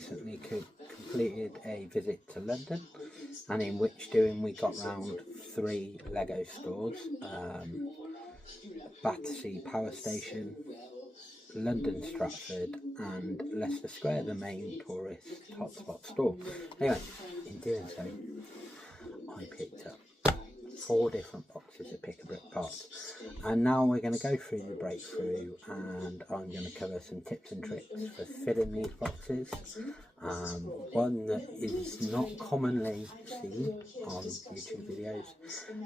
recently completed a visit to London, and in which doing we got round 3 Lego stores, Battersea Power Station, London Stratford and Leicester Square, the main tourist hotspot store. Anyway, in doing so, I picked up 4 different boxes of pick-a-brick parts, and now we're going to go through the breakthrough, and I'm going to cover some tips and tricks for filling these boxes. One that is not commonly seen on YouTube videos,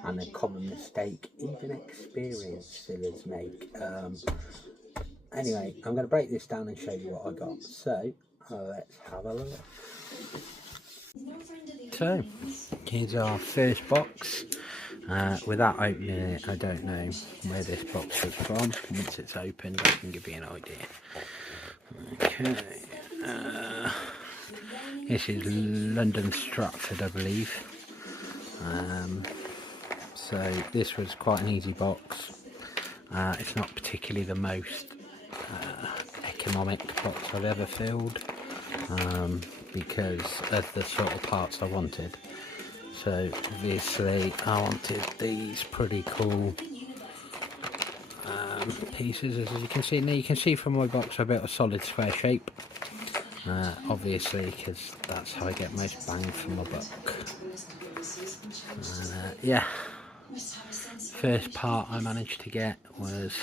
and a common mistake even experienced fillers make. Anyway, I'm going to break this down and show you what I got. So let's have a look. So here's our first box. Without opening it, I don't know where this box was from. Once it's opened, I can give you an idea. Okay, this is London Stratford, I believe. So this was quite an easy box. It's not particularly the most economic box I've ever filled, because of the sort of parts I wanted. So obviously I wanted these pretty cool pieces. As you can see now, you can see from my box I built a solid square shape, obviously because that's how I get most bang for my buck. Yeah, first part I managed to get was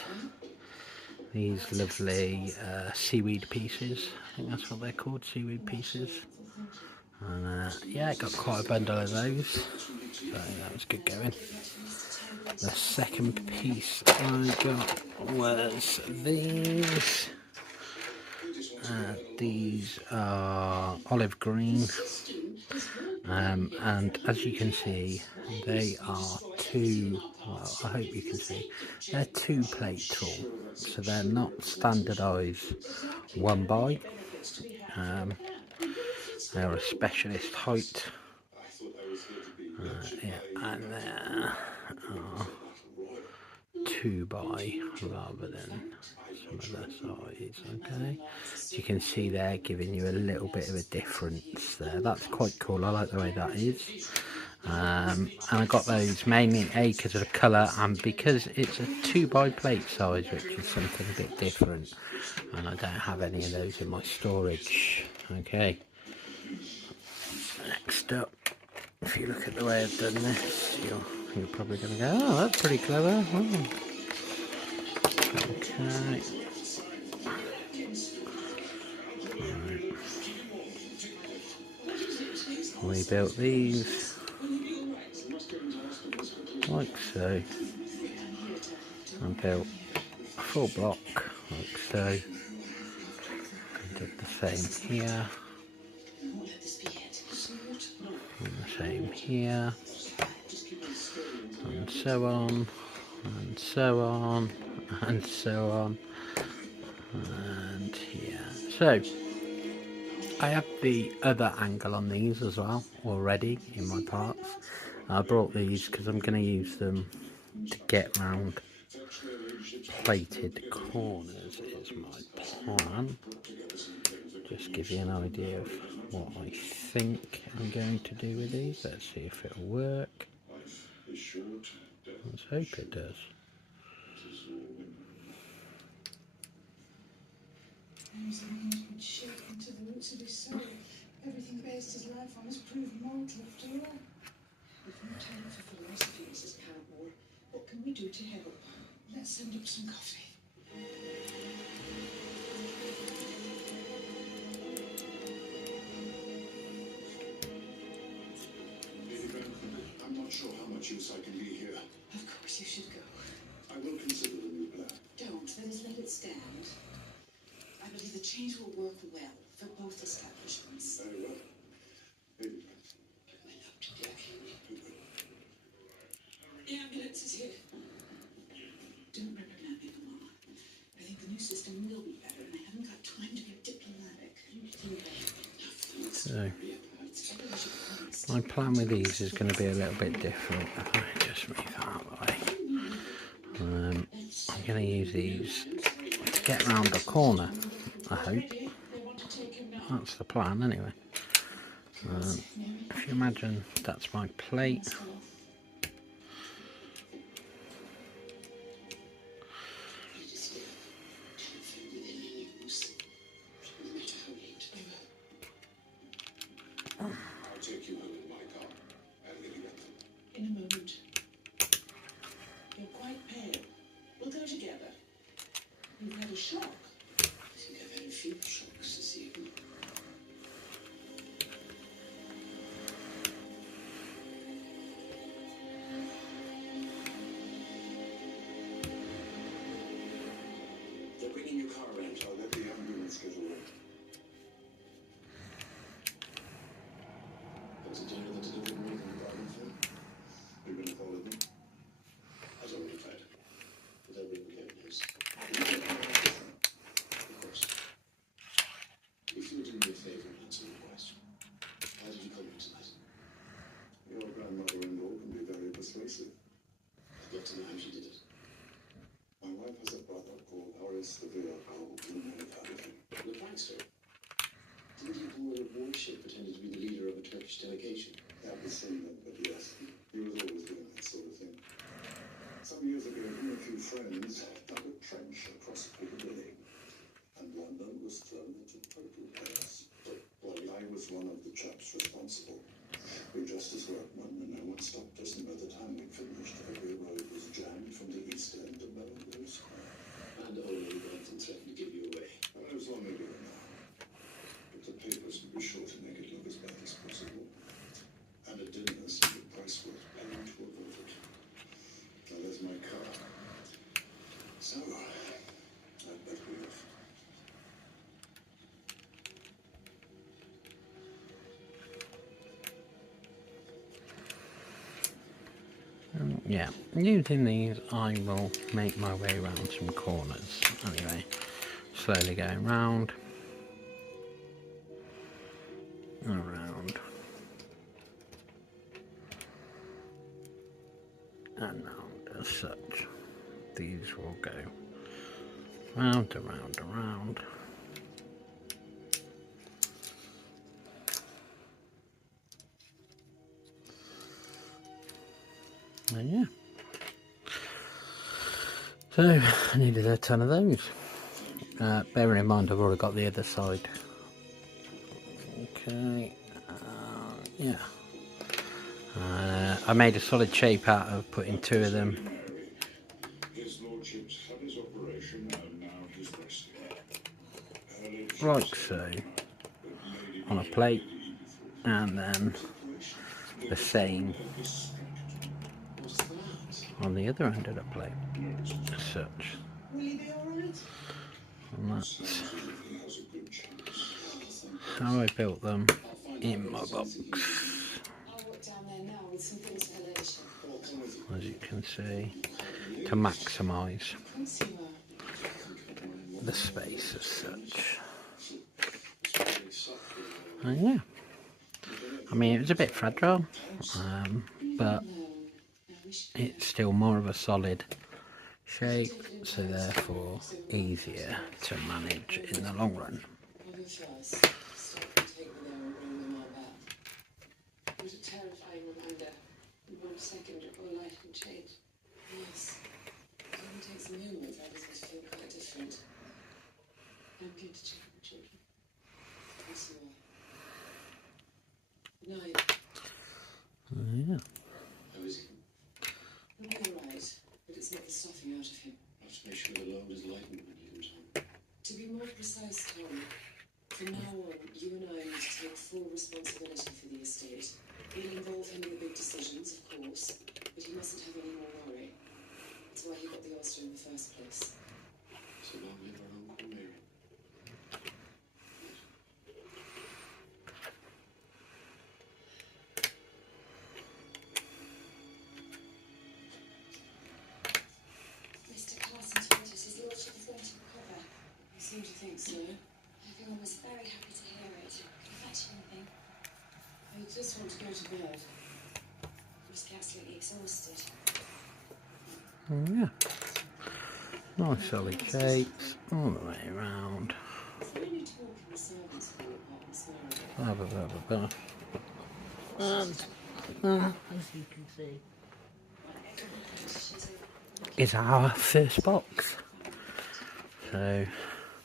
these lovely seaweed pieces. I think that's what they're called, seaweed pieces. And yeah, I got quite a bundle of those, so that was good going. The second piece I got was these. These are olive green, and as you can see, they are well, I hope you can see, they're 2 plate tall, so they're not standardised 1 by. They're a specialist height, yeah, and they're 2 by rather than some other size. Okay, so you can see they're giving you a little bit of a difference there. That's quite cool. I like the way that is. And I got those mainly because of the colour and because it's a 2 by plate size, which is something a bit different, and I don't have any of those in my storage. Okay, next up, if you look at the way I've done this, you're probably going to go, oh, that's pretty clever. Oh. Okay. Right. We built these like so. I built a full block like so. I did the same here. And the same here. And so on. And so on. And so on. And here. So I have the other angle on these as well already in my parts. I brought these because I'm going to use them to get round plated corners is my plan. Just give you an idea of what I think I'm going to do with these. Let's see if it'll work. Let's hope it does. Everything based his life on has proved mortal after all. With no time for philosophy, Mrs. Carrymore. What can we do to help? Let's send up some coffee. Lady Brandon, I'm not sure how much use I can be here. Of course you should go. I will consider the new plan. Don't let us let it stand. I believe the change will work well for both establishments. Very well. Lady Brandon. My love to Jack. The ambulance is here. Don't reprimand me, Mama. I think the new system will be better, and I haven't got time to get diplomatic. So my plan with these is going to be a little bit different. If I just move that out of the way. I'm going to use these to get round the corner, I hope. that's the plan anyway. If you imagine that's my plate, I'll take you home in my car. And maybe get them. In a moment. You're quite pale. We'll go together. You've had a shock. I think I've had a few shocks this evening. They're bringing your car around. I'll let the ambulance get away. There was a dinner that delivered more than the garden film. You're going to follow them? I don't really fight. But they'll bring good news. Of course. If you would do me a favor and answer the question. Why did you come here tonight? Your grandmother-in-law can be very persuasive. I'd love to know how she did it. My wife has a brother called Horace the Veer. You may have heard of him. The prankster. Didn't he board a warship pretended to be the leader of a Turkish delegation? That was similar, but yes, he was always doing that sort of thing. Some years ago, he and a few friends dug a trench across Piccadilly, and London was thrown into total chaos. Well, I was one of the chaps responsible. We just as workmen, and no one stopped us, and by the time we'd finished, every road was jammed from the East End to Belgrave Square. And Owen Grantham threatened to give you away. Well, it was long ago now. But the papers would be sure to make it look as bad as possible. And a dinner seemed the price worth paying to avoid it. Now there's my car. So, I'd better be off. yeah, using these I will make my way around some corners. Anyway, slowly going round, around, and round as such. These will go round, around, around. And yeah, so I needed a ton of those. Bearing in mind I've already got the other side. Okay, yeah. I made a solid shape out of putting two of them. His lordship's had his operation, and now he's resting. Like so, on a plate, and then the same on the other end of the plate, as such. Will he be alright? And that's how I built them in my box, I'll walk down there now with some things for later. as you can see, to maximise Come see her. the space as such. And yeah, I mean, it was a bit fragile, but it's still more of a solid shape, so therefore easier to manage in the long run. Never first. Stop and take them there and bring them all back. It was a terrifying reminder. In 1 second, your whole life can change. Yes. It only takes a moment for everything to feel quite different. I'm going to check on the children. Yes, you are. Good night. Yeah. How is he? He'll be alright, but it's not the stuffing out of him. I have to make sure the load is lightened when he comes home. To be more precise, Tom, from now on, you and I need to take full responsibility for the estate. It'll involve him in the big decisions, of course, but he mustn't have any more worry. That's why he got the Ulster in the first place. So long live our Uncle Mary. Mr. Carson told us his lordship is going to recover. You seem to think so. Everyone was very happy to hear it. Can I fetch anything? I just want to go to bed. I'm just absolutely exhausted. Yeah. Nice solid shapes all the way around. there any talk in the servants' hall about Miss Meredith? Blah, blah, blah, blah, blah. And as you can see, is our first box. So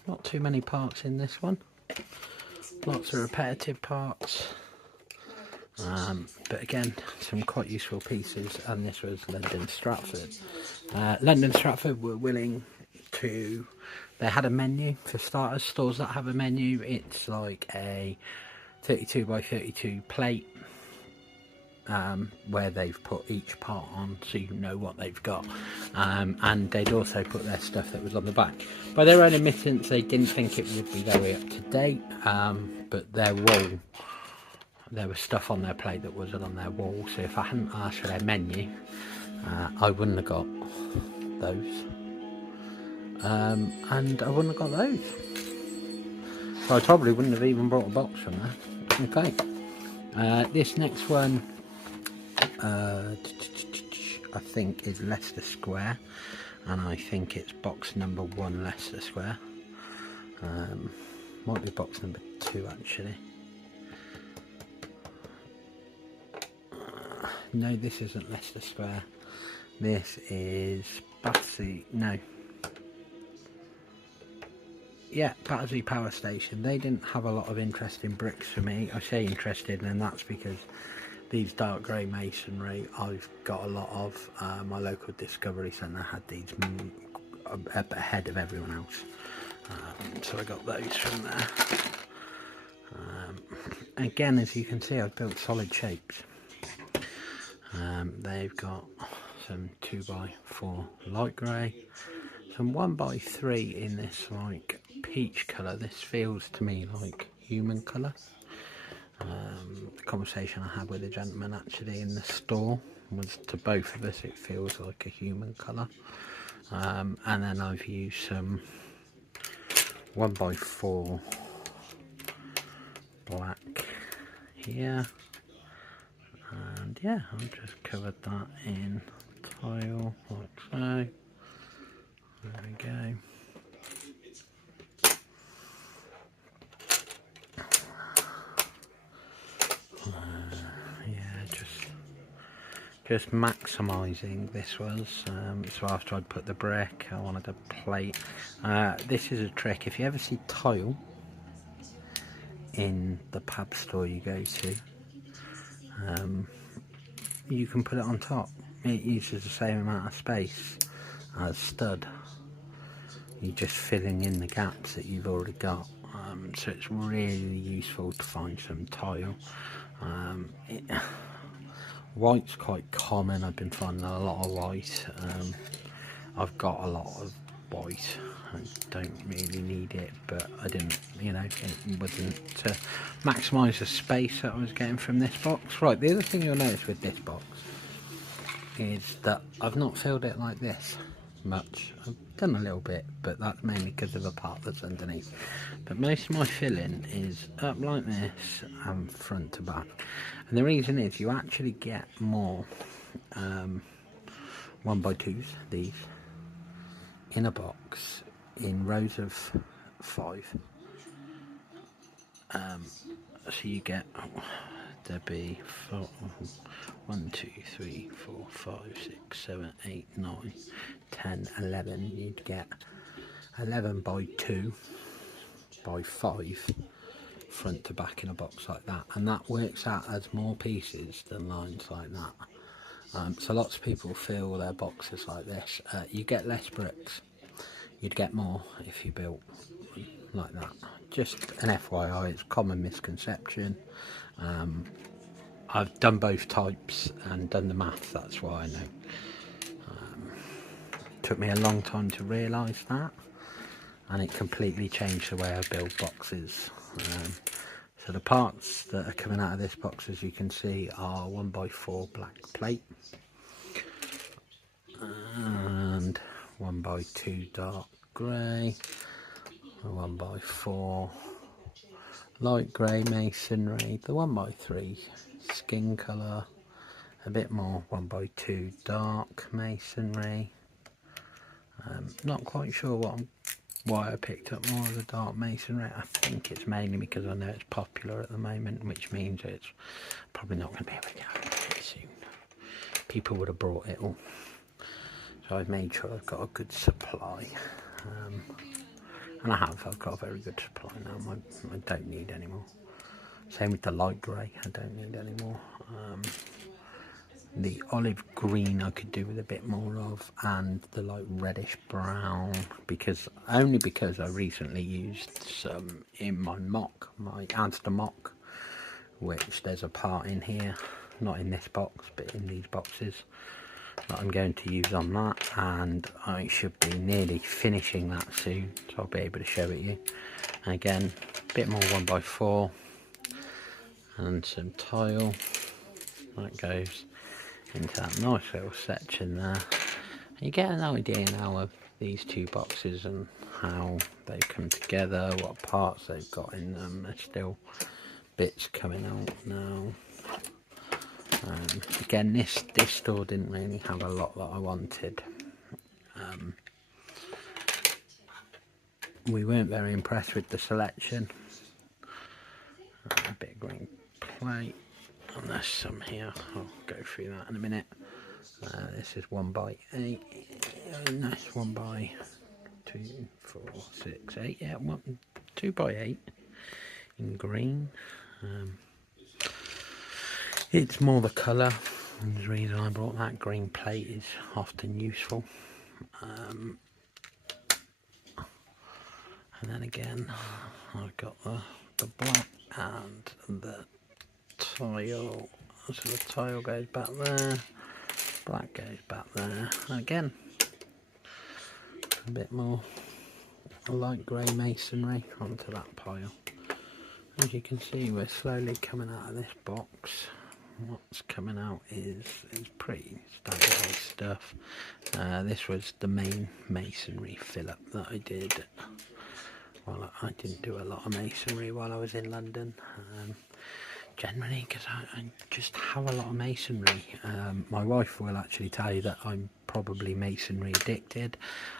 not too many parts in this one. Lots of repetitive parts. But again, some quite useful pieces, and this was London Stratford. London Stratford were willing to, they had a menu for starters. Stores that have a menu, it's like a 32 by 32 plate, where they've put each part on so you know what they've got, and they'd also put their stuff that was on the back. By their own admittance, they didn't think it would be very up to date, but their wall, there was stuff on their plate that wasn't on their wall, so if I hadn't asked for their menu, I wouldn't have got those, and I wouldn't have got those, so I probably wouldn't have even brought a box from there. Okay, this next one I think is Leicester Square, and I think it's box number 1 Leicester Square. Might be box number 2 actually. No, this isn't Leicester Square. This is Battersea. No. Yeah, Battersea Power Station. They didn't have a lot of interest in bricks for me. I say interested, and that's because these dark grey masonry I've got a lot of. My local Discovery Centre had these ahead of everyone else, so I got those from there. Again, as you can see, I've built solid shapes. They've got some 2x4 light grey, some 1x3 in this like peach colour. This feels to me like human colour. The conversation I had with a gentleman actually in the store was, to both of us, it feels like a human colour. And then I've used some 1x4 black here, and yeah, I've just covered that in tile like so. There we go. Just maximising this was, so after I'd put the brick I wanted a plate. This is a trick, if you ever see tile in the pub store you go to, you can put it on top. It uses the same amount of space as stud. You're just filling in the gaps that you've already got, so it's really useful to find some tile. White's quite common. I've been finding a lot of white. I've got a lot of white. I don't really need it, but I didn't, you know, it wasn't to maximise the space that I was getting from this box. Right, the other thing you'll notice with this box is that I've not filled it like this much. I've done a little bit, but that's mainly because of the part that's underneath. But most of my filling is up like this and front to back. And the reason is you actually get more 1x2s, these, in a box in rows of 5. So you get, there'd be 1, 2, 3, 4, 5, 6, 7, 8, 9, 10, 11. You'd get 11 by 2 by 5 front to back in a box like that, and that works out as more pieces than lines like that. So lots of people fill their boxes like this. You get less bricks, you'd get more if you built like that. Just an FYI, it's a common misconception. I've done both types and done the math, that's why I know. It took me a long time to realise that, and it completely changed the way I build boxes. So the parts that are coming out of this box, as you can see, are 1x4 black plate and 1x2 dark grey, 1x4 light grey masonry, the 1x3 skin colour, a bit more 1x2 dark masonry. Not quite sure what I'm why I picked up more of the dark masonry. I think it's mainly because I know it's popular at the moment, which means it's probably not going to be able to get it soon. People would have brought it all. So I've made sure I've got a good supply. And I've got a very good supply now. I don't need any more. Same with the light grey, I don't need any more. The olive green I could do with a bit more of, and the light reddish brown, only because I recently used some in my mock, my Asda mock, which there's a part in here, not in this box but in these boxes, that I'm going to use on that, and I should be nearly finishing that soon, so I'll be able to show it you. And again, a bit more 1x4 and some tile that goes into that nice little section there. You get an idea now of these two boxes and how they come together, what parts they've got in them. There's still bits coming out now. Again, this store didn't really have a lot that I wanted. We weren't very impressed with the selection. A bit of green plate, and there's some here. I'll go through that in a minute. This is 1x8, and that's 1x2, 4, 6, 8. Yeah, 2x8 in green. It's more the colour, and the reason I brought that green plate is often useful. And then again, I've got the black and the tile. So the tile goes back there, black goes back there. And again, a bit more light grey masonry onto that pile. As you can see, we're slowly coming out of this box. What's coming out is pretty standardised stuff. This was the main masonry fill-up that I did. Well, I didn't do a lot of masonry while I was in London. Generally, because I just have a lot of masonry. My wife will actually tell you that I'm probably masonry addicted,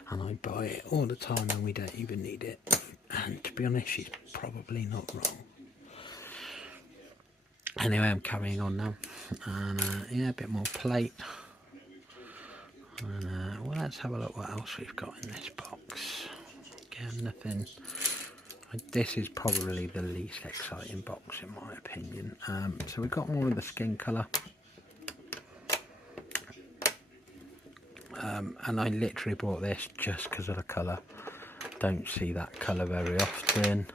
and I buy it all the time and we don't even need it. And to be honest, she's probably not wrong. Anyway, I'm carrying on now, and yeah, a bit more plate. And well, let's have a look what else we've got in this box. Again, nothing. This is probably the least exciting box in my opinion. So we've got more of the skin colour, and I literally bought this just because of the colour. Don't see that colour very often.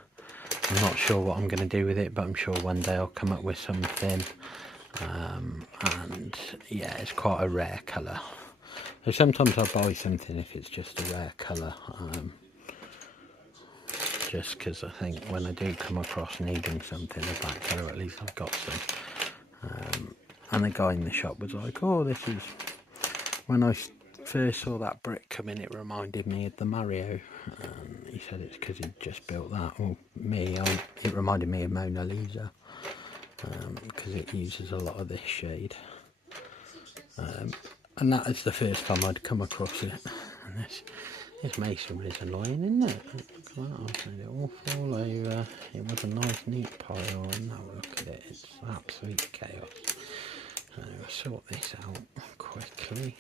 I'm not sure what I'm going to do with it, but I'm sure one day I'll come up with something. And yeah, it's quite a rare colour. So sometimes I'll buy something if it's just a rare colour. Just because I think when I do come across needing something of that colour, at least I've got some. And the guy in the shop was like, oh, this is... When I first saw that brick come in, it reminded me of the Mario. He said it's because he'd just built that. Well, it reminded me of Mona Lisa, because it uses a lot of this shade. And that is the first time I'd come across it. And this masonry is annoying, isn't it? Look at that, I'll send it all fall over. It was a nice neat pile, and now look at it, it's absolute chaos. So I'll sort this out quickly,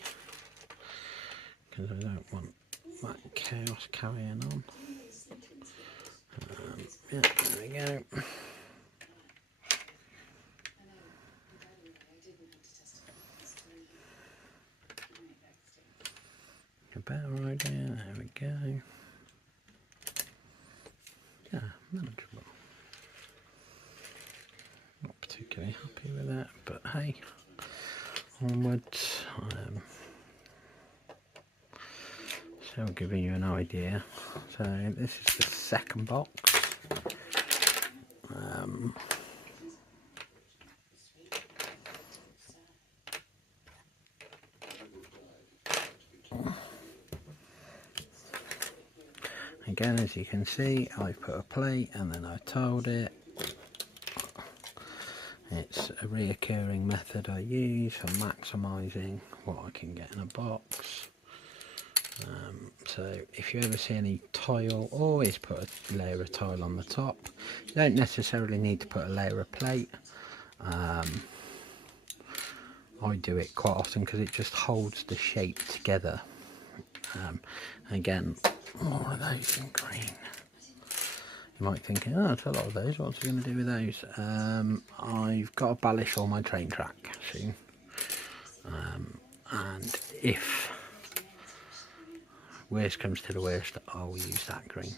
because I don't want that chaos carrying on. Yeah, there we go. A better idea, there we go. Yeah, manageable. Not particularly happy with that, but hey, onwards. So giving you an idea. So this is the second box. Again, as you can see, I put a plate and then I tiled it. It's a reoccurring method I use for maximising what I can get in a box. So if you ever see any tile, always put a layer of tile on the top. You don't necessarily need to put a layer of plate. I do it quite often because it just holds the shape together. Again, more of those in green. You might think, oh, that's a lot of those, what's he going to do with those? I've got to ballast all my train track soon. And if worst comes to the worst, I'll use that green.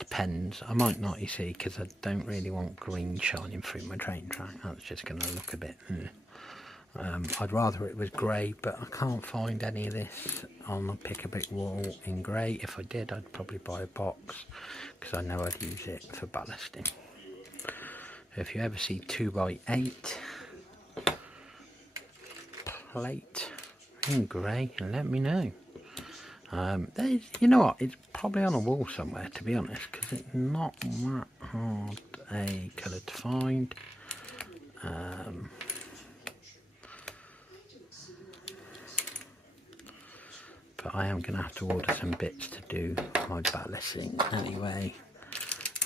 Depends. I might not, you see, because I don't really want green shining through my train track. That's just going to look a bit... I'd rather it was grey, but I can't find any of this on the pick a brick wall in grey. If I did, I'd probably buy a box, because I know I'd use it for ballasting. If you ever see 2x8 plate in grey, let me know. You know what, it's probably on a wall somewhere, to be honest, because it's not that hard a colour to find. But I am going to have to order some bits to do my ballasting anyway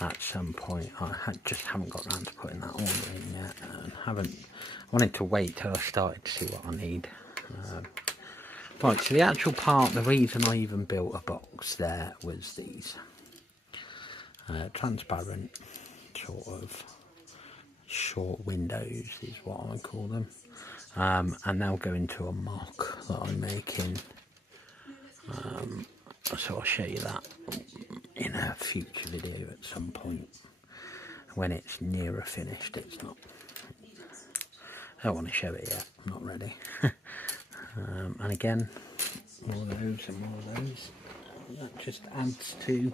at some point. I just haven't got around to putting that order in yet, and I wanted to wait till I started to see what I need. Right, so the actual part, the reason I even built a box there was these transparent sort of short windows is what I call them, and they'll go into a mock that I'm making. So I'll show you that in a future video at some point when it's nearer finished. It's not, I don't want to show it yet, I'm not ready. And again, more of those and more of those. That just adds to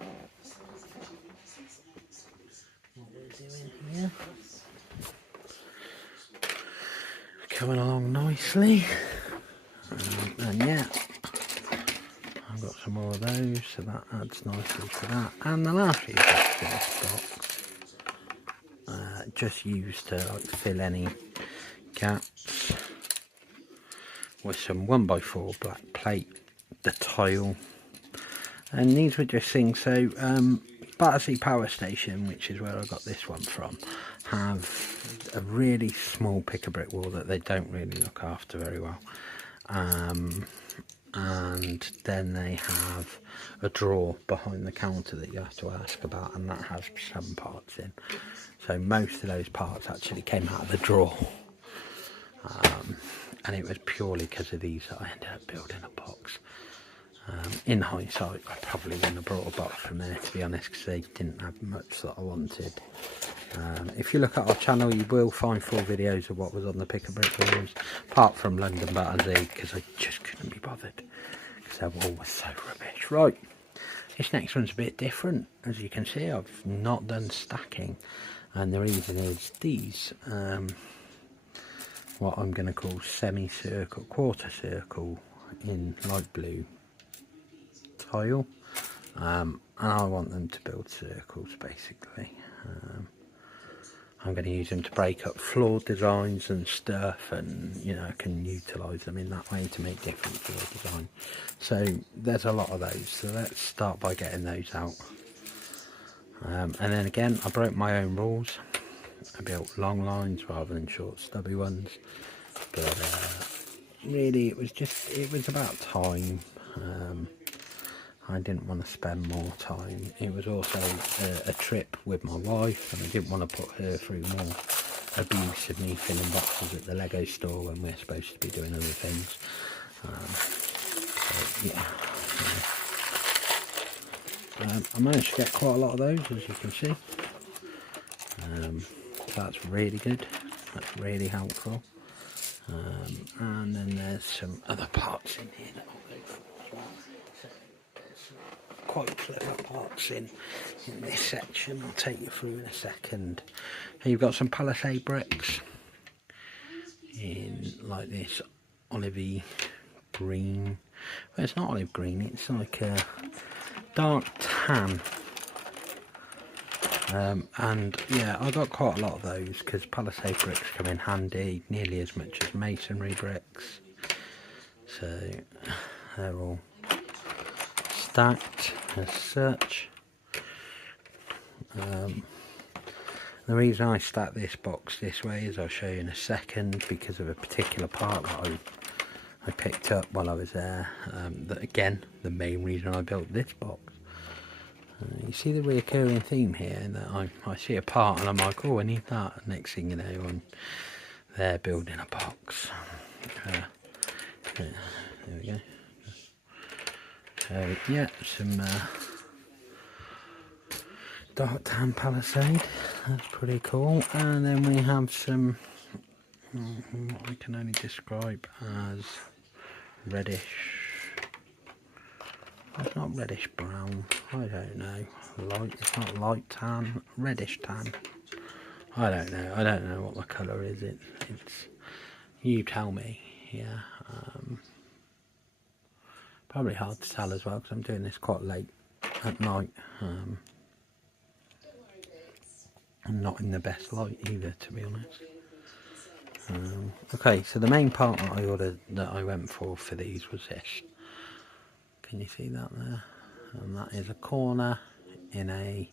what we're doing here. Coming along nicely. And yeah, I've got some more of those, so that adds nicely to that. And the last few bits in this box, just used to like fill any gaps with some 1x4 black plate, the tile, and these were just things. So Battersea Power Station, which is where I got this one from, have a really small pick a brick wall that they don't really look after very well. And then they have a drawer behind the counter that you have to ask about, and that has some parts in. So most of those parts actually came out of the drawer, and it was purely because of these that I ended up building a box. In hindsight, I probably wouldn't have brought a box from there, to be honest, because they didn't have much that I wanted. If you look at our channel, you will find full videos of what was on the pick a brick walls, apart from London Battersea, because I just couldn't be bothered, because they were always so rubbish. Right, this next one's a bit different. As you can see, I've not done stacking, and the reason is these, what I'm going to call semicircle, quarter circle in light blue tile, and I want them to build circles basically. I'm going to use them to break up floor designs and stuff, and you know, I can utilise them in that way to make different floor design. So there's a lot of those, so let's start by getting those out. And then again, I broke my own rules. I built long lines rather than short stubby ones, but really it was about time. I didn't want to spend more time. It was also a trip with my wife, and I didn't want to put her through more abuse of me filling boxes at the Lego store when we're supposed to be doing other things. So, yeah. I managed to get quite a lot of those, as you can see. So that's really good. That's really helpful. And then there's some other parts in here that I'll go for as well. So there's some quite clever parts in this section. I'll take you through in a second. Here you've got some palisade bricks in like this olivey green. Well, it's not olive green, it's like a dark tan. And yeah, I got quite a lot of those because palisade bricks come in handy nearly as much as masonry bricks, so they're all stacked as such. The reason I stack this box this way is I'll show you in a second, because of a particular part that I picked up while I was there. That again, the main reason I built this box. You see the recurring theme here, and that I see a part and I'm like, oh, I need that. Next thing you know, I'm there building a box. There we go. So yeah, some dark tan palisade, that's pretty cool. And then we have some what I can only describe as reddish, it's not reddish brown, I don't know, it's not light tan, reddish tan, I don't know what the colour is. It's you tell me. Yeah, probably hard to tell as well because I'm doing this quite late at night. I'm not in the best light either, to be honest. Okay, so the main part that I ordered, that I went for these, was this. Can you see that there? And that is a corner in a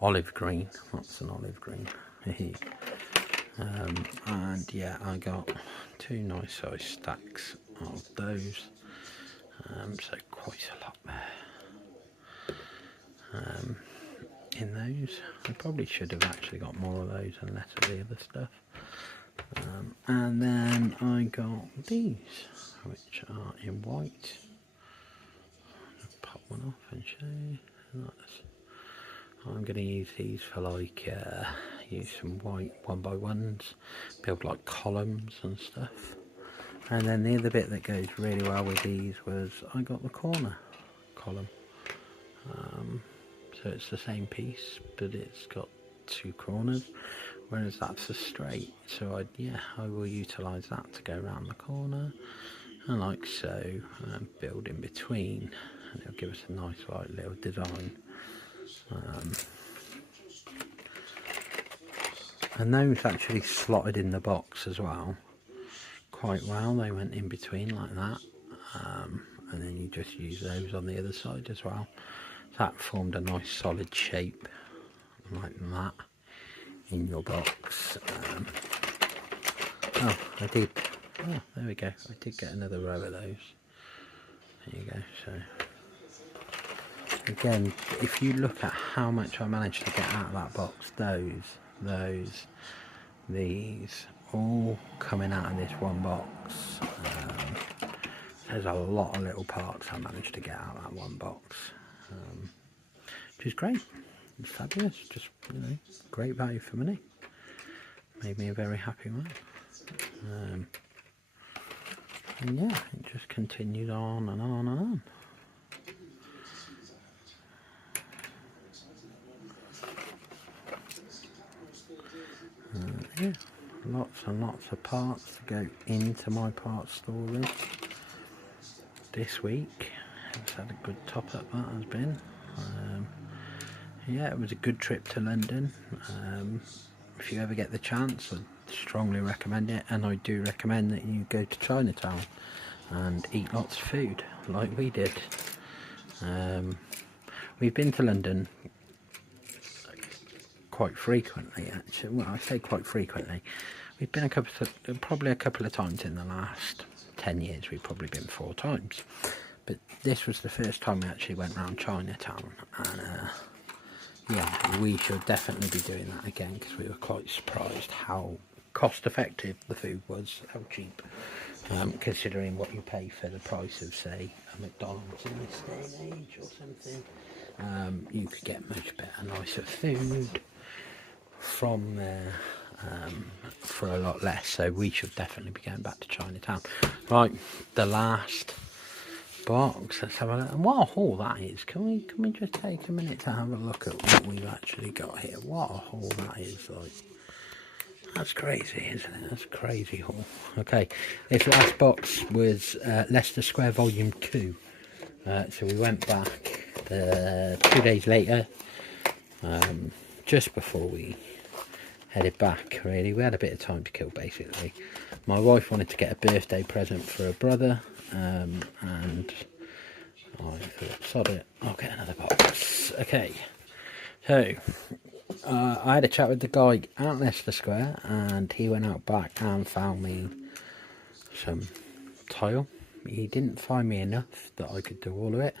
olive green. That's an olive green. And yeah, I got 2 nice size stacks of those. So quite a lot there. In those, I probably should have actually got more of those and less of the other stuff. And then I got these, which are in white. I'll pop one off and show you. I'm going to use these for like use some white 1x1s, build like columns and stuff. And then the other bit that goes really well with these was I got the corner column. So it's the same piece, but it's got 2 corners, whereas that's a straight. So I will utilise that to go around the corner, and like so, build in between, and it'll give us a nice like little design. And those actually slotted in the box as well quite well. They went in between like that, and then you just use those on the other side as well. That formed a nice solid shape like that in your box. Oh, there we go. I did get another row of those. There you go. So again, if you look at how much I managed to get out of that box, these all coming out of this one box. There's a lot of little parts I managed to get out of that one box, which is great. It's fabulous. Just, great value for money. Made me a very happy man. And yeah, it just continued on and on and on. Yeah, lots and lots of parts to go into my parts storage this week. It's had a good top up, that has been. Yeah, it was a good trip to London. If you ever get the chance, I'd strongly recommend it, and I do recommend that you go to Chinatown and eat lots of food like we did. We've been to London quite frequently, actually. Well, I say quite frequently. We've been probably a couple of times in the last 10 years. We've probably been 4 times, but this was the first time we actually went round Chinatown, and yeah, we should definitely be doing that again, because we were quite surprised how cost effective the food was, how cheap, considering what you pay for the price of, say, a McDonald's in this day and age or something. You could get much better, nicer food from there for a lot less. So we should definitely be going back to Chinatown. Right, the last box, let's have a look. And what a haul that is. Can we just take a minute to have a look at what we've actually got here? What a haul that is. Like, that's crazy, isn't it? That's a crazy haul. Okay, this last box was Leicester Square Volume 2. So we went back 2 days later, just before we headed back. Really, we had a bit of time to kill. Basically, my wife wanted to get a birthday present for her brother, and I thought, sod it, I'll get another box. Okay, so I had a chat with the guy at Leicester Square, and he went out back and found me some tile. He didn't find me enough that I could do all of it.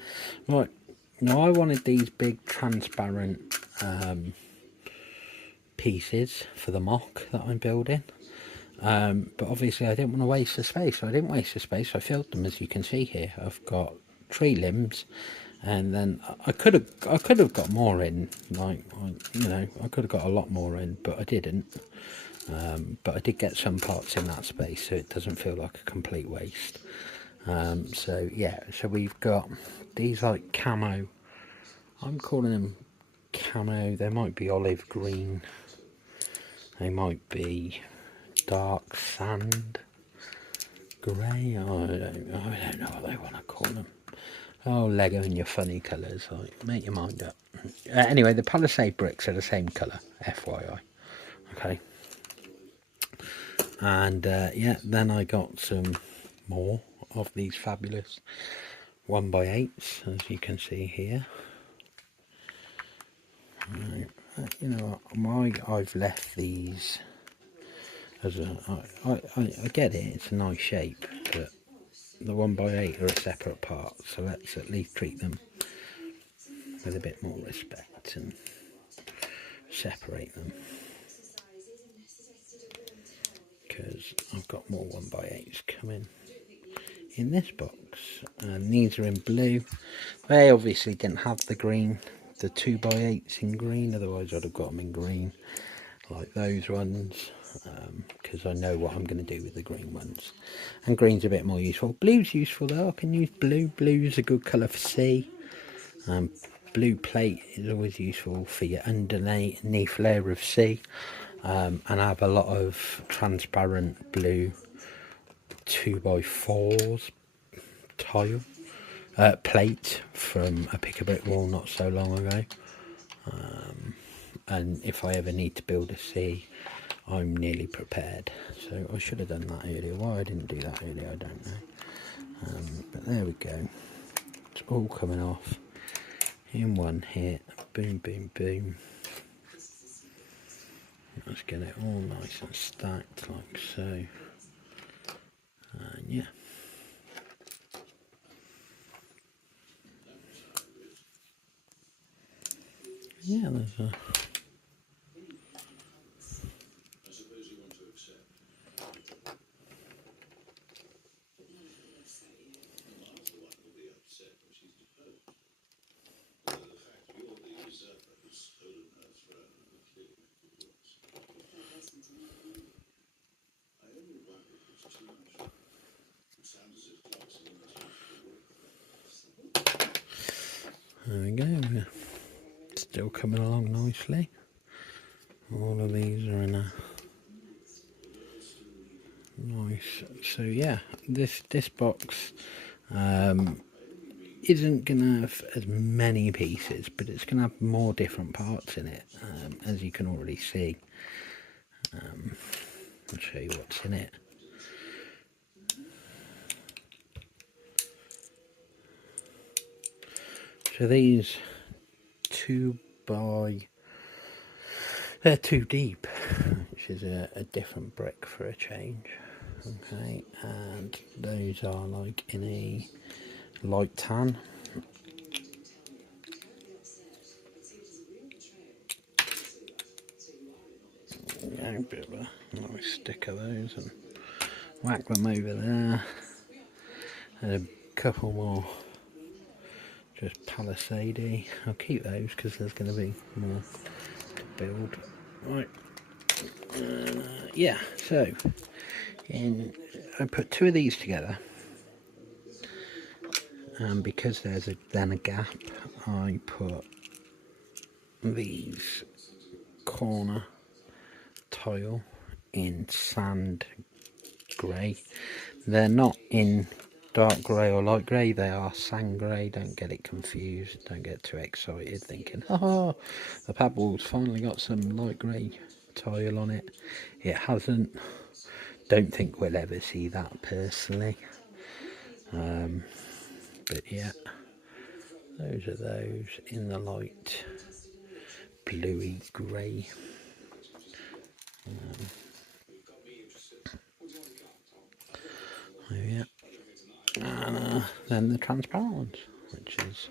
Right, now I wanted these big transparent pieces for the mock that I'm building. But obviously I didn't want to waste the space, so I didn't waste the space. I filled them, as you can see here. I've got tree limbs, and then I could have got more in, like, you know, I could have got a lot more in, but I didn't. But I did get some parts in that space, so it doesn't feel like a complete waste. So yeah, so we've got these like camo. I'm calling them camo. They might be olive green. They might be dark sand grey. I don't know what they want to call them. Oh, Lego and your funny colours, like, make your mind up. Anyway, the Palisade bricks are the same colour, FYI. Okay. And yeah, then I got some more of these fabulous 1x8s, as you can see here. You know, I've left these as a. I get it, it's a nice shape, but the 1x8 are a separate part, so let's at least treat them with a bit more respect and separate them, because I've got more 1x8s coming in this box, and these are in blue. They obviously didn't have the green, the 2x8s in green, otherwise I'd have got them in green like those ones, because I know what I'm going to do with the green ones, and green's a bit more useful. Blue's useful though, I can use blue. Blue's a good colour for C. Blue plate is always useful for your underneath layer of C, and I have a lot of transparent blue 2x4s tile plate from a pick a brick wall not so long ago, and if I ever need to build a C, I'm nearly prepared. So I should have done that earlier. Why I didn't do that earlier, I don't know. But there we go, it's all coming off in one hit. Boom, boom, boom. Let's get it all nice and stacked like so. And yeah. Yeah, there's a... I suppose you want to accept. Well, the one will be upset when she's deposed. Although the fact you're the usurper who's stolen her throne will clearly make it worse. I only wonder if it's too much. It sounds as if Clarkson almost wants to work. There we go, we're still coming along nicely. All of these are in a nice, so yeah, this box isn't gonna have as many pieces, but it's gonna have more different parts in it, as you can already see. I'll show you what's in it. So these they're 2 deep, which is a different brick for a change. Okay, and those are like in a light tan. Yeah, a bit of a nice stick of those and whack them over there. And a couple more just palisade. I'll keep those because there's going to be more to build. Right, yeah, so I put 2 of these together, and because there's then a gap, I put these corner tile in sand grey. They're not in dark grey or light grey, they are sand grey. Don't get it confused, don't get too excited thinking, oh, the pad wall's finally got some light grey tile on it. It hasn't. Don't think we'll ever see that personally, but yeah, Those are those in the light bluey grey. Oh yeah, and then the transparent ones, which is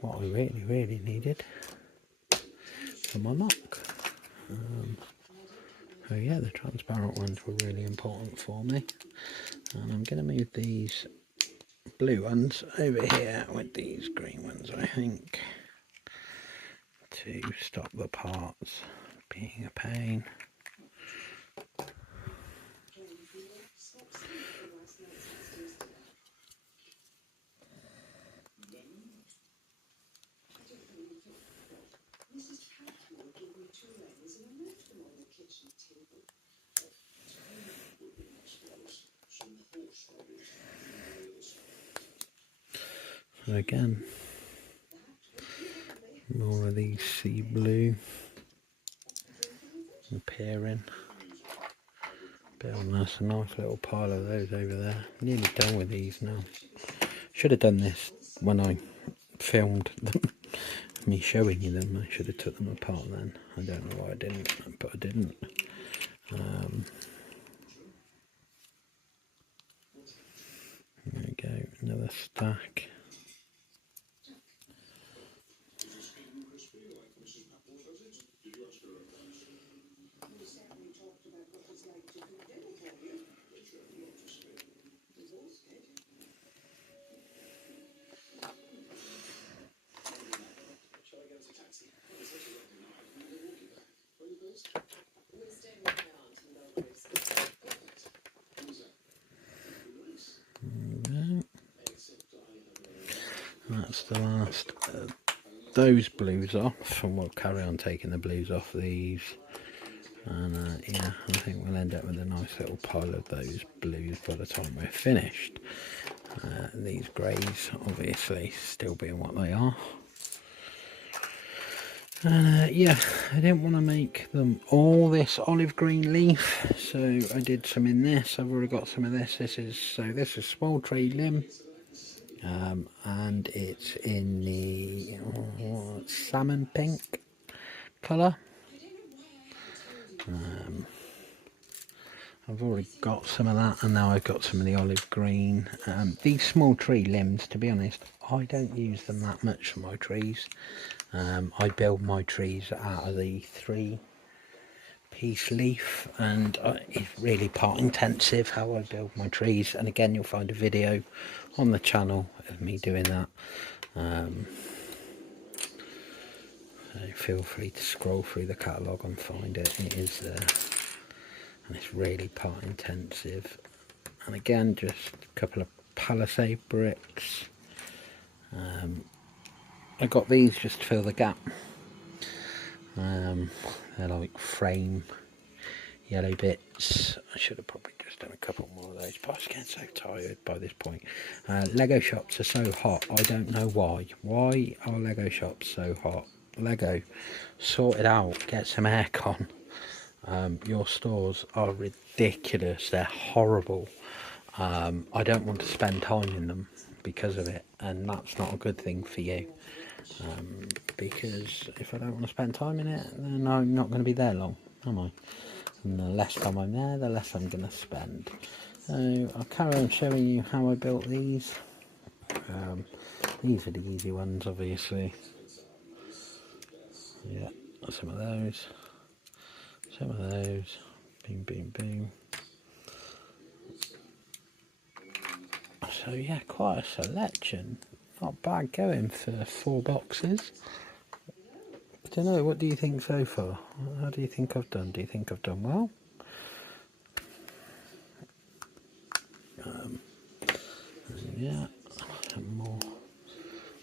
what I really needed for my mock. Oh yeah, the transparent ones were really important for me, and I'm going to move these blue ones over here with these green ones, I think, to stop the parts being a pain. So again, more of these sea blue appearing. There's a nice little pile of those over there. Nearly done with these now. Should have done this when I filmed them, me showing you them. I should have took them apart then. I don't know why I didn't, but I didn't. There we go, another stack. That's the last of those blues off, and we'll carry on taking the blues off these. And yeah, I think we'll end up with a nice little pile of those blues by the time we're finished. These greys obviously still being what they are. And yeah, I didn't want to make them all this olive green leaf, so I did some in this. I've already got some of this. This is small tree limb, and it's in the salmon pink colour. I've already got some of that, and now I've got some of the olive green. These small tree limbs, to be honest, I don't use them that much for my trees. I build my trees out of the 3-piece leaf, and it's really part intensive how I build my trees. And again, you'll find a video on the channel of me doing that. So feel free to scroll through the catalogue and find it. It is there. And it's really part intensive. And again, just a couple of palisade bricks. I got these just to fill the gap. They're like frame yellow bits. I should have probably just done a couple more of those, but I was getting so tired by this point. Lego shops are so hot, I don't know why. Why are Lego shops so hot? Lego, sort it out, get some aircon. Your stores are ridiculous, they're horrible. I don't want to spend time in them because of it, and that's not a good thing for you. Because if I don't want to spend time in it, then I'm not going to be there long, am I? And the less time I'm there, the less I'm going to spend. So I'll carry on showing you how I built these. These are the easy ones, obviously. Yeah, some of those. Some of those. Boom, boom, boom. So yeah, quite a selection. Not bad going for 4 boxes. I don't know, what do you think so far? How do you think I've done? Do you think I've done well? Yeah, some more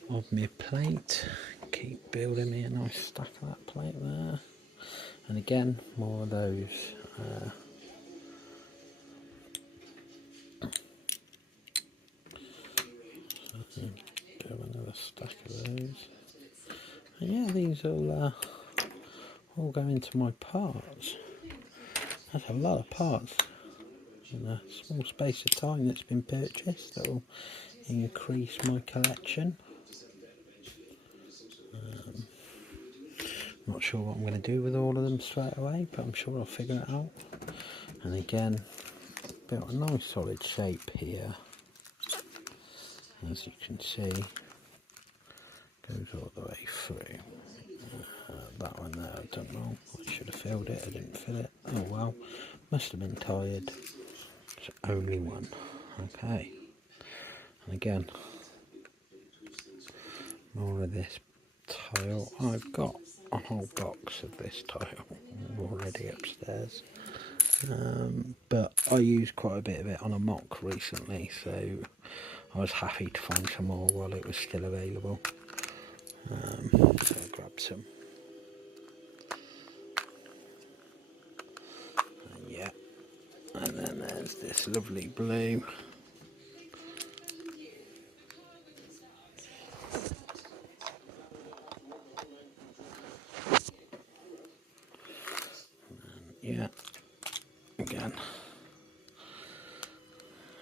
of my plate. Keep building me a nice stack of that plate there. And again, more of those. Go another stack of those. And yeah, these all go into my parts. That's a lot of parts in a small space of time that's been purchased. That will increase my collection. sure what I'm going to do with all of them straight away, but I'm sure I'll figure it out. And again, built a nice solid shape here, as you can see, goes all the way through. That one there I've done wrong, I should have filled it, I didn't fill it, oh well, must have been tired. It's only one. Okay, and again, more of this tile. I've got a whole box of this tile already upstairs, but I used quite a bit of it on a mock recently, so I was happy to find some more while it was still available. So I grabbed some. Yeah, and then there's this lovely blue. Yeah, again,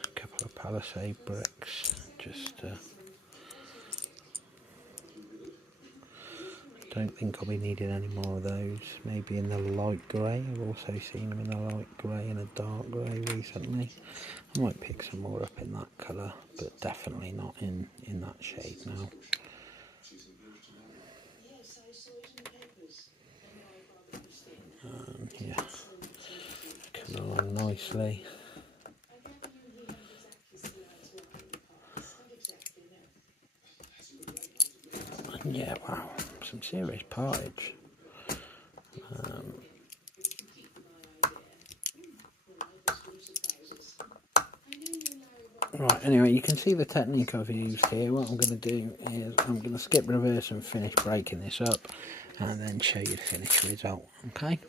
a couple of palisade bricks, just don't think I'll be needing any more of those. Maybe in the light grey. I've also seen them in the light grey and a dark grey recently. I might pick some more up in that colour, but definitely not in that shade now. Yeah, coming along nicely. And yeah, wow, some serious partage. Right, anyway, you can see the technique I've used here. What I'm going to do is I'm going to skip reverse and finish breaking this up, and then show you the finished result, okay?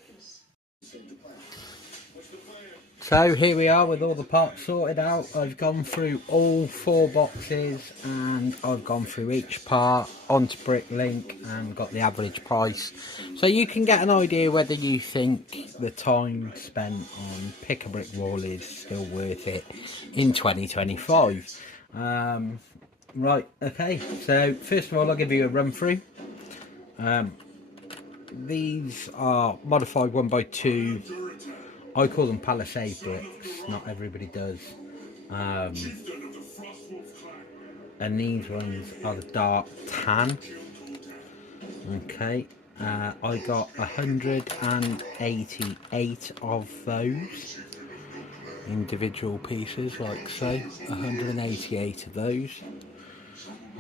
So here we are with all the parts sorted out. I've gone through all 4 boxes and I've gone through each part onto Bricklink and got the average price. So you can get an idea whether you think the time spent on pick a brick wall is still worth it in 2025. Right, okay, so first of all I'll give you a run through. These are modified 1x2. I call them palisade bricks, not everybody does. And these ones are the dark tan. Okay, I got 188 of those individual pieces, like so, 188 of those.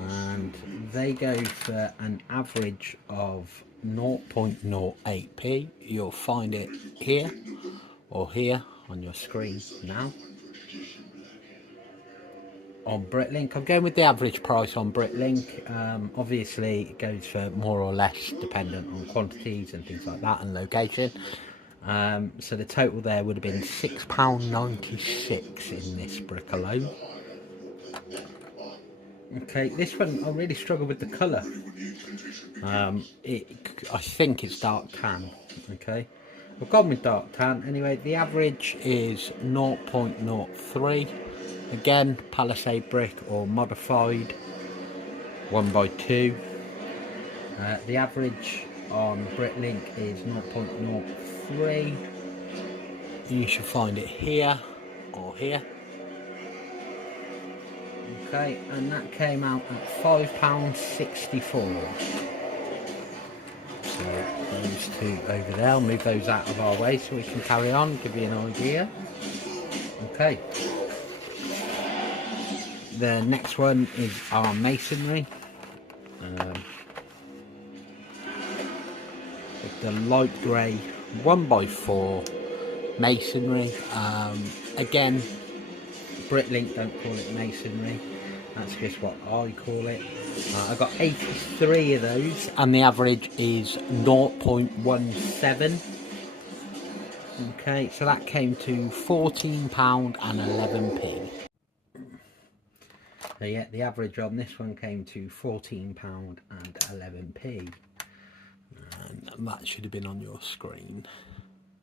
And they go for an average of 0.08p. You'll find it here or here on your screen now. On Bricklink, I'm going with the average price on Bricklink. Obviously it goes for more or less dependent on quantities and things like that and location. So the total there would have been £6.96 in this brick alone. Okay, this one I really struggle with the colour. I think it's dark tan. Okay, I've gone with dark tan. Anyway, the average is 0.03. Again, palisade brick or modified 1x2. The average on Bricklink is 0.03. You should find it here or here. Okay, and that came out at £5.64. So those 2 over there, I'll move those out of our way so we can carry on, give you an idea. Okay. The next one is our masonry. The light grey 1x4 masonry. Again, Bricklink don't call it masonry. That's just what I call it. I got 83 of those and the average is 0.17. Okay, so that came to £14.11. So yeah, the average on this one came to £14.11. And that should have been on your screen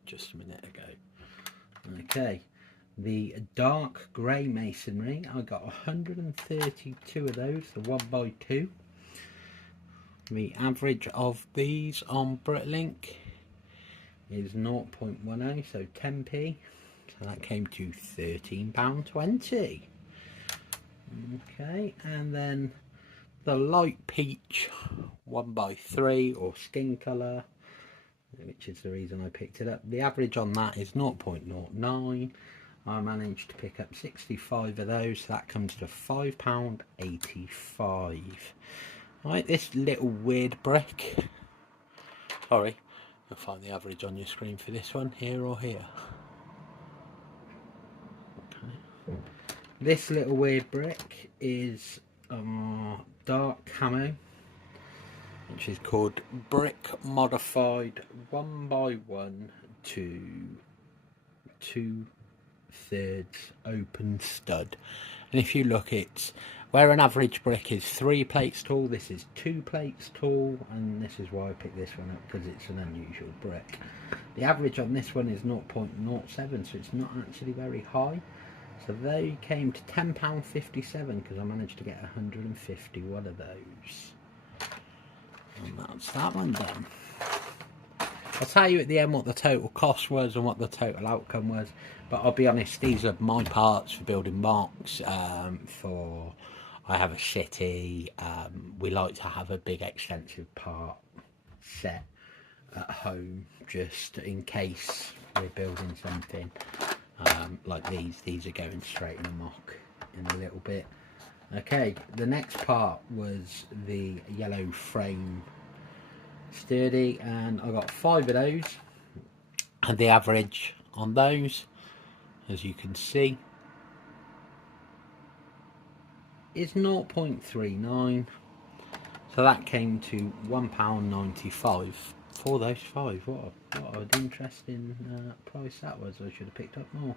just a minute ago. Okay, the dark grey masonry, I got 132 of those, the 1x2. The average of these on Britlink is 0.10, so 10p. So that came to £13.20. Okay, and then the light peach 1x3 or skin colour, which is the reason I picked it up. The average on that is 0.09. I managed to pick up 65 of those, so that comes to £5.85. Right, this little weird brick. Sorry, you'll find the average on your screen for this one, here or here. Okay. This little weird brick is dark camo, which is called Brick Modified 1x1 to 2/3 open stud. And if you look, it's where an average brick is 3 plates tall, this is 2 plates tall, and this is why I picked this one up, because it's an unusual brick. The average on this one is 0.07, so it's not actually very high. So they came to £10.57 because I managed to get 151 of those. And that's that one done. I'll tell you at the end what the total cost was and what the total outcome was, but I'll be honest, these are my parts for building MOCs. I have a city, we like to have a big extensive part set at home just in case we're building something. Like these are going straight in a MOC in a little bit. Okay, the next part was the yellow frame sturdy, and I got 5 of those, and the average on those, as you can see, is 0.39, so that came to £1.95 for those 5. What an interesting price that was. I should have picked up more.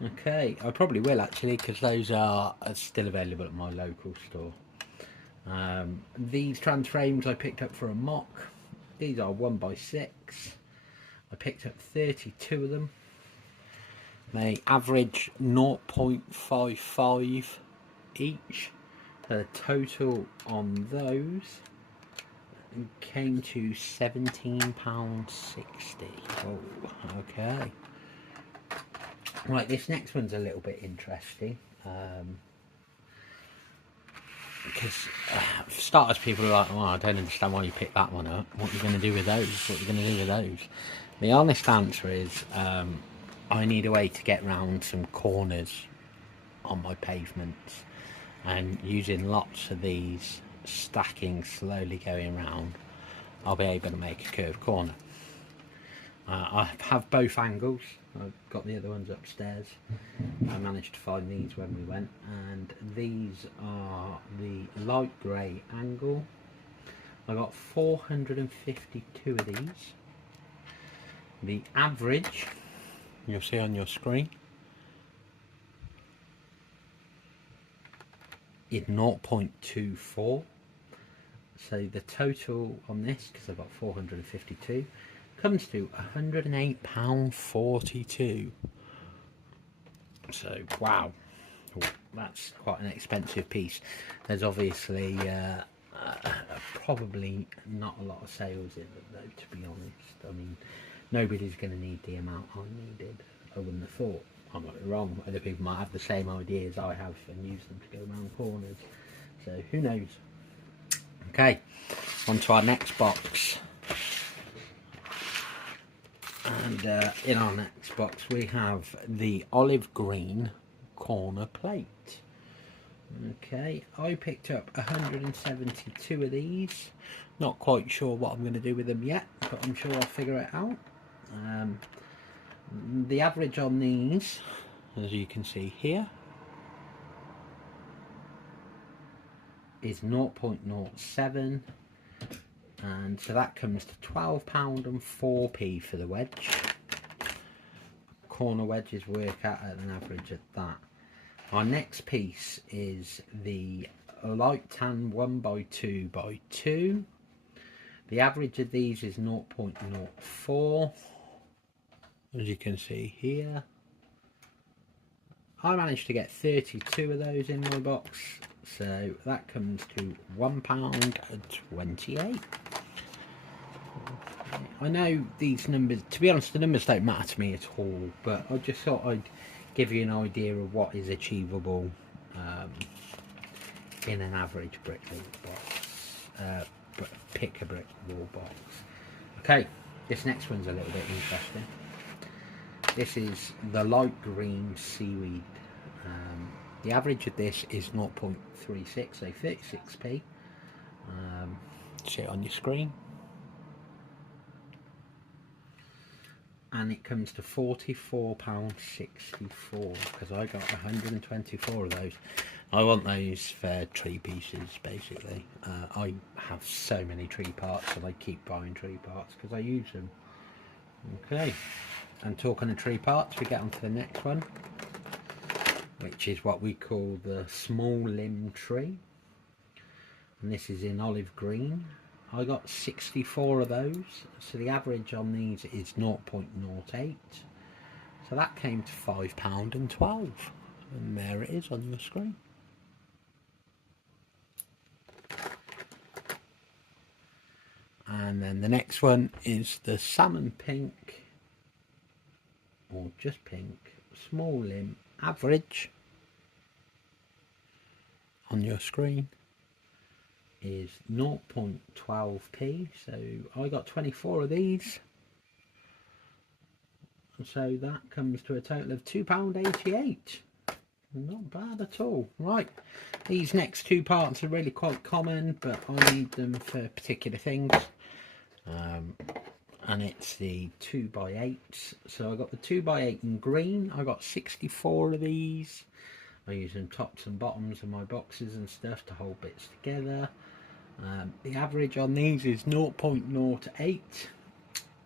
Okay, I probably will actually, because those are still available at my local store. These trans frames I picked up for a MOC. These are 1x6. I picked up 32 of them. They average 0.55 each. The total on those came to £17.60. Oh, okay. Right, this next one's a little bit interesting. Because for starters, people are like, "Oh, I don't understand why you picked that one up. What are you going to do with those? What are you going to do with those?" The honest answer is, I need a way to get round some corners on my pavements, and using lots of these, stacking slowly going round, I'll be able to make a curved corner. I have both angles. I've got the other ones upstairs. I managed to find these when we went, and these are the light grey angle. I got 452 of these. The average, you'll see on your screen, is 0.24. So the total on this, because I've got 452, comes to £108.42. So wow, that's quite an expensive piece. There's obviously probably not a lot of sales in it though, to be honest. I mean, nobody's going to need the amount I needed. I wouldn't have thought. I might be wrong. Other people might have the same ideas I have and use them to go around corners. So who knows? Okay, on to our next box. And in our next box we have the olive green corner plate. Okay, I picked up 172 of these. Not quite sure what I'm going to do with them yet, but I'm sure I'll figure it out. The average on these, as you can see here, is 0.07, and so that comes to £12.04 for the wedge. Corner wedges work out at an average of that. Our next piece is the light tan 1x2x2. The average of these is 0.04, as you can see here. I managed to get 32 of those in my box, So that comes to £1.28. I know these numbers, to be honest, the numbers don't matter to me at all, but I just thought I'd give you an idea of what is achievable in an average brick wall box, pick a brick wall box. Okay, this next one's a little bit interesting. This is the light green seaweed. The average of this is 0.36, so 36p. See it on your screen. And it comes to £44.64 because I got 124 of those. I want those for tree pieces, basically. I have so many tree parts and I keep buying tree parts because I use them. Okay, and talking of tree parts, we get on to the next one, which is what we call the small limb tree. And this is in olive green. I got 64 of those, so the average on these is 0.08. So that came to £5.12, and there it is on your screen. And then the next one is the salmon pink, or just pink, small limb average on your screen is 0.12p, so I got 24 of these, so that comes to a total of £2.88. Not bad at all. Right, these next two parts are really quite common, but I need them for particular things, and it's the 2x8s. So I got the 2x8 in green. I got 64 of these. I use them tops and bottoms of my boxes and stuff to hold bits together. The average on these is 0.08,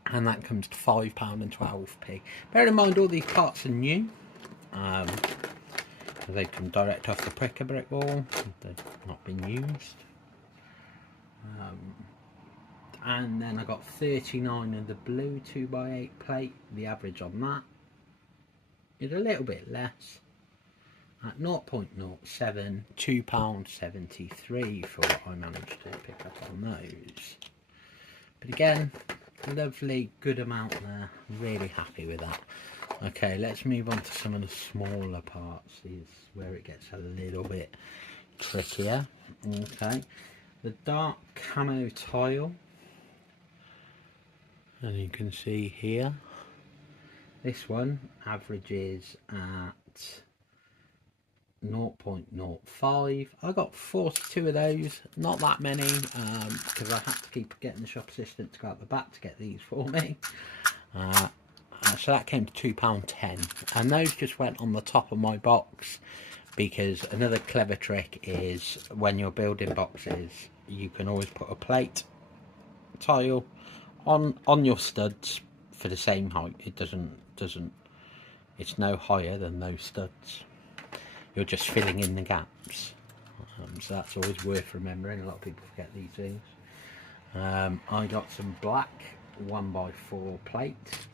and that comes to £5.12. Bear in mind all these parts are new. They've come direct off the brick wall. They've not been used. And then I got 39 of the blue 2x8 plate. The average on that is a little bit less, at 0.07, £2.73 for what I managed to pick up on those. But again, lovely, good amount there. Really happy with that. Okay, let's move on to some of the smaller parts. Is where it gets a little bit trickier. Okay, the dark camo tile, and you can see here, this one averages at 0.05. I got 42 of those, not that many, because I had to keep getting the shop assistant to go out the back to get these for me. So that came to £2.10, and those just went on the top of my box, because another clever trick is when you're building boxes, you can always put a plate tile on your studs for the same height. It's no higher than those studs. You're just filling in the gaps, so that's always worth remembering. A lot of people forget these things. I got some black 1x4 plates.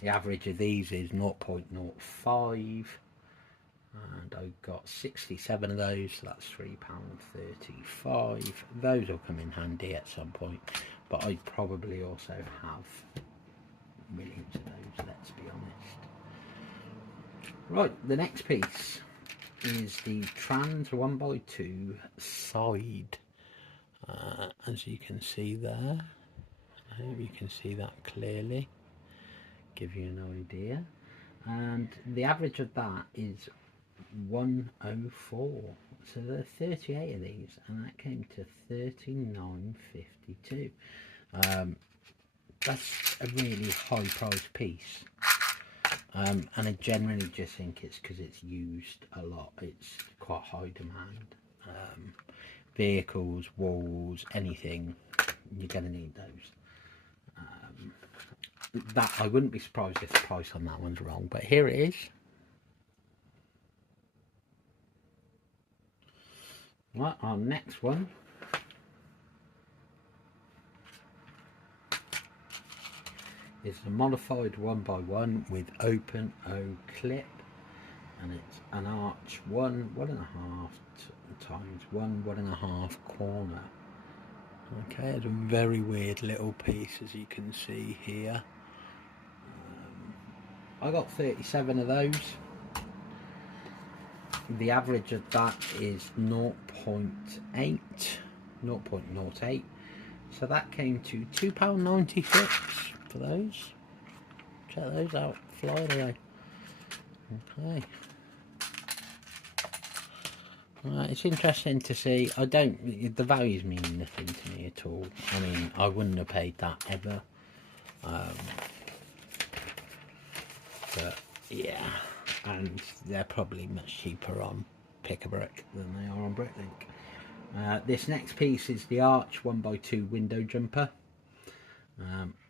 The average of these is 0.05, and I got 67 of those, so that's £3.35. Those will come in handy at some point, but I probably also have millions of those, let's be honest. Right, the next piece is the trans 1x2 side, as you can see there. I hope you can see that clearly, give you an idea, and the average of that is 104, so there are 38 of these, and that came to £39.52. That's a really high priced piece. And I generally just think it's because it's used a lot. It's quite high demand. Vehicles, walls, anything, you're going to need those. That I wouldn't be surprised if the price on that one's wrong, but here it is. Right, our next one is the modified 1x1 with open O clip, and it's an arch 1.5 times 1.5 corner. Okay, it's a very weird little piece, as you can see here. I got 37 of those. The average of that is 0.8, 0.08. So that came to £2.96 for those. Check those out, fly away. Okay. Right, it's interesting to see. The values mean nothing to me at all. I mean, I wouldn't have paid that ever. But yeah, and they're probably much cheaper on Pick-a-Brick than they are on Bricklink. This next piece is the Arch 1x2 window jumper.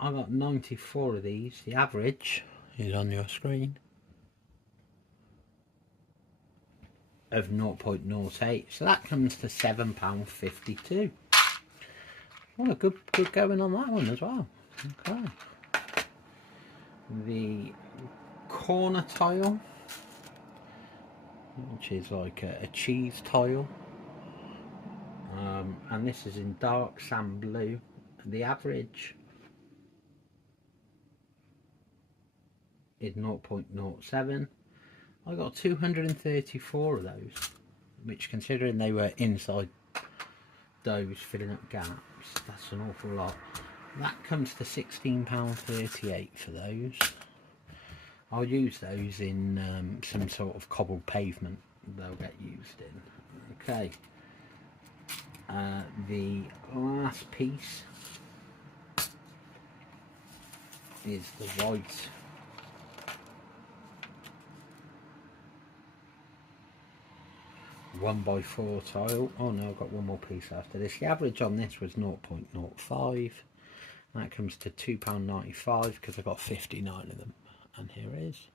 I got 94 of these. The average is on your screen of 0.08, so that comes to £7.52. What a good going on that one as well. Okay. The corner tile, which is like a cheese tile, and this is in dark sand blue. The average is 0.07. I got 234 of those, which, considering they were inside those filling up gaps, that's an awful lot. That comes to £16.38 for those. I'll use those in some sort of cobbled pavement they'll get used in. Okay. The last piece is the white 1x4 tile. Oh no, I've got one more piece after this. The average on this was 0.05. That comes to £2.95 because I got 59 of them. And here it is.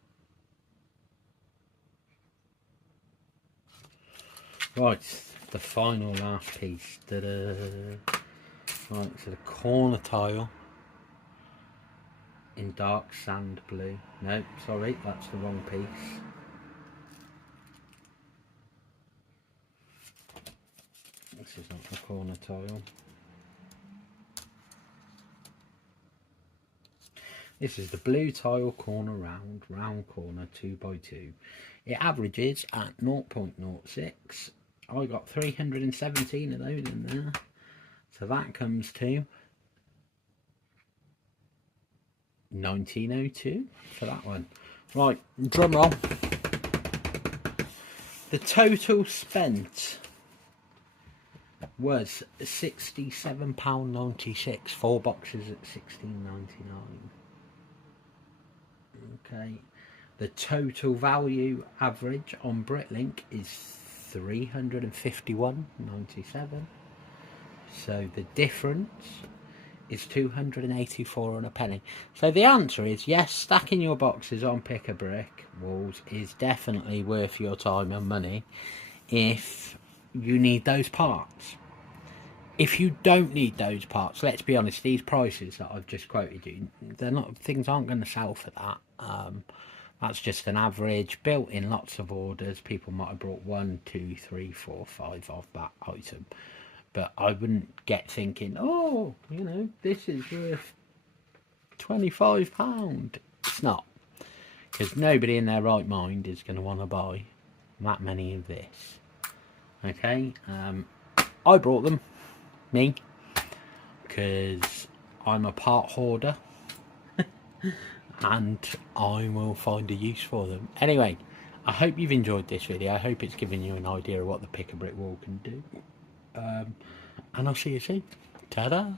Right, the final last piece. Ta-da. Right, so the corner tile in dark sand blue. No, sorry, that's the wrong piece. This is not the corner tile. This is the blue tile corner round corner 2x2. It averages at 0.06. I got 317 of those in there. So that comes to 1902 for that one. Right, drum roll. The total spent was £67.96. 4 boxes at £16.99. Okay, the total value average on Bricklink is £351.97. So the difference is 284 and a penny. So the answer is yes, stacking your boxes on Pick-a-Brick walls is definitely worth your time and money if you need those parts. If you don't need those parts, let's be honest, these prices that I've just quoted you, things aren't going to sell for that. That's just an average, built in lots of orders. People might have brought 1, 2, 3, 4, 5 of that item. But I wouldn't get thinking, oh, you know, this is worth £25. It's not. Because nobody in their right mind is going to want to buy that many of this. Okay, I brought them. Me, because I'm a part hoarder and I will find a use for them. Anyway, I hope you've enjoyed this video. I hope it's given you an idea of what the Pick-a-Brick wall can do. And I'll see you soon. Ta-da!